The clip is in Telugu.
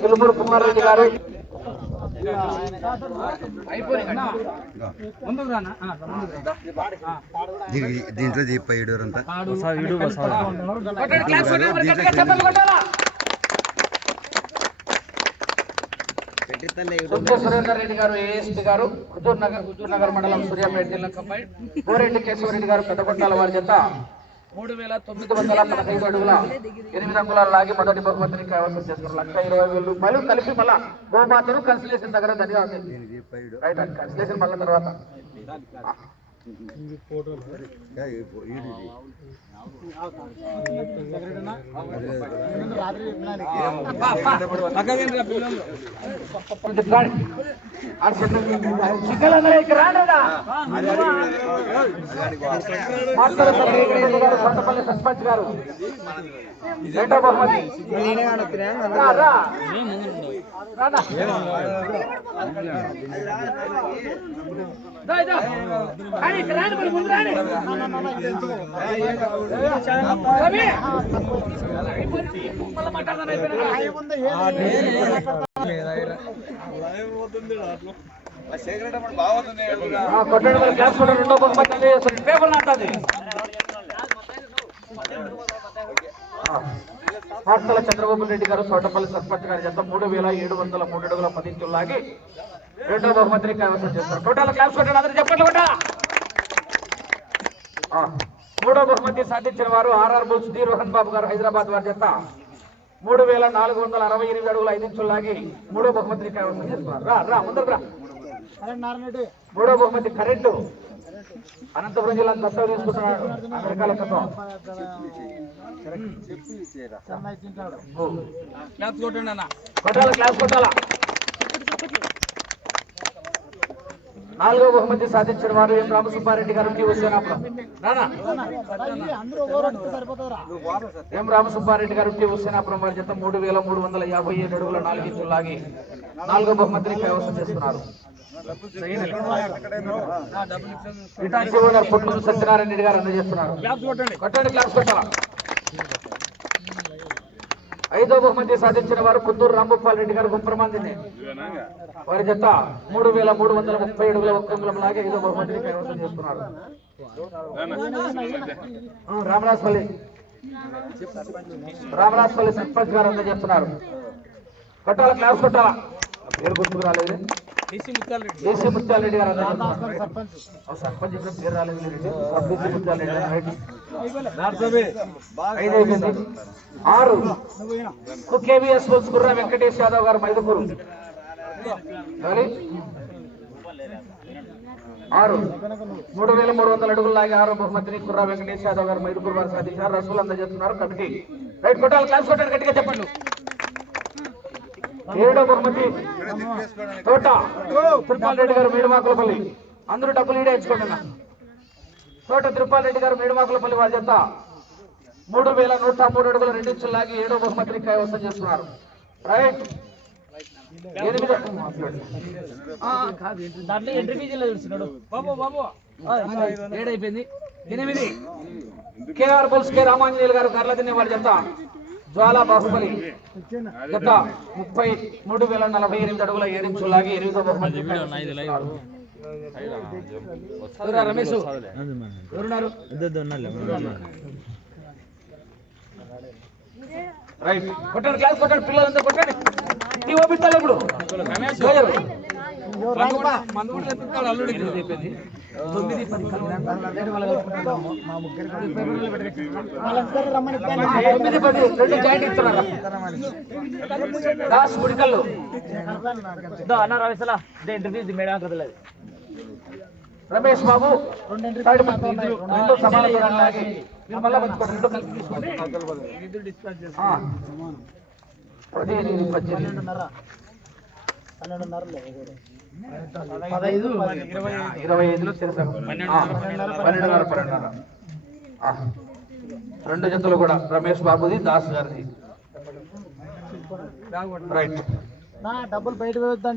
చిలుమూరు కుమార్ రెడ్డి గారు దీంట్లో దీపయ్యారంతా సురేందర్ రెడ్డి గారు ఏఎస్పీ గారు హుజూర్ నగర్ మండలం సూర్యాపేట జిల్లా కంబైన్ కోరెడ్డి కేశవరెడ్డి గారు పెద్దకొట్టాల వారి చేత 3,915 అడుగుల 8 అంగుళాలు లాగి మొదటి బహుమతిని కైవసం చేస్తున్నారు. 1,20,000 రూపాయలు కలిపి మళ్ళా బహుమతులు కన్సిలేషన్ దగ్గర ధన్యవాదాలు. కన్సిలేషన్ మళ్ళీ తర్వాత సొంతపల్లి సర్పంచ్ గారు రెండో బహుమతి రెండో బహుమతి పేపర్ నాటుంది. పార్తల చంద్రబాబు రెడ్డి గారు సోటపల్లి సర్పంచ్ గారి జత 3,703 అడుగుల 10 ఇంచులు లాగి రెండో బహుమతిని కైవసం చేస్తారు. టోటల్ క్లాస్ కొట్టాలి, అందరూ చెప్పండి కొట్ట. మూడో బహుమతి సాధించిన వారు ఆర్ఆర్ బుల్స్ డి రోహన్ బాబు గారు హైదరాబాద్ వారి జత 3,468 అడుగుల 5 ఇంచులు లాగి మూడో బహుమతిని కైవసం చేస్తున్నారు. మూడో బహుమతి కరెంటు అనంతపురం జిల్లా దత్తత తీసుకుంటున్నాడు. అమెరికాల క్లాస్ కొట్టాలా. నాలుగో బహుమతి సాధించిన వారు ఎం రామసుబ్బారెడ్డి గారు ఎం రామసుబ్బారెడ్డి గారు హుస్సేనాపురం వారి జత 3,357 అడుగుల 4 ఇంచులు లాగి నాలుగో బహుమతిని కైవసం చేస్తున్నారు. పుట్టూరు సత్యనారాయణ రెడ్డి గారు అందజేస్తున్నారు. కొట్టండి, క్లాస్ కొట్టాలా. ఐదో బహుమతి సాధించిన వారు పుత్తూరు రాంభూపాల్ రెడ్డి గారు గుంప్రమాందిని వారి జత 3,330 అడుగుల 1 అంగుళం లాగి ఐదో బహుమతిని కైవసం చేస్తున్నారు. రామరాజపల్లి సర్పంచ్ గారు అందజేస్తున్నారు. కొట్టాల, క్లాస్ కొట్టాలా. పేరు గుర్తుకు రాలేదు. డీసీ ముత్యాలరెడ్డి గారు సర్పంచ్ పేరు రాలేదు. ఐదైపోయింది. 6 కేవీఎస్ గుర్ర వెంకటేష్ యాదవ్ గారు మైదుకూరు 3,300 అడుగులు లాగి 6వ బహుమతిని కుర్రా వెంకటేష్ యాదవ్ గారు మైదుకూరు వారు సాధించారు. రసూలు అందజేస్తున్నారు కమిటీ. రైట్ కొట్టాలి, క్లాస్ కొట్టాలి, గట్టిగా చెప్పండి. 7వ బహుమతి తోట తిరుపాల్ రెడ్డి గారు మేడుమాకులపల్లి. అందరూ డబ్బులు ఈడే ఎంచుకోండి. తోట తిరుపాల్ రెడ్డి గారు మేడుమాకులపల్లి వారి చేత 3,103 అడుగుల 2 ఇంచులు లాగి 7వ బహుమతిని కైవసం చేస్తున్నారు. రైట్. దాంట్లో ఎంట్రీ ఫీజులో చూస్తున్నాడు ఏడైపోయింది. 8 కేఆర్ బుల్స్ కె రామాంజనేయులు గారు కర్లదిన్నే వారి చేత జ్వాలా బాహుబలి గత 33,048 అడుగుల 7 ఇంచులు లాగి 8వ బహుమతి. రమేష్ ఎవరున్నారు? రైట్. కొట్టండి, క్లాస్ కొట్టండి, పిల్లలందరూ కొట్టండి. నీ ఓపిస్తాను ఇప్పుడు. రమేష్ బాబు 2 సమాధానాలు రెండు జతలు కూడా రమేష్ బాబుది, దాస్ గారిది. రైట్. డబ్బులు బయట వేద్దాం.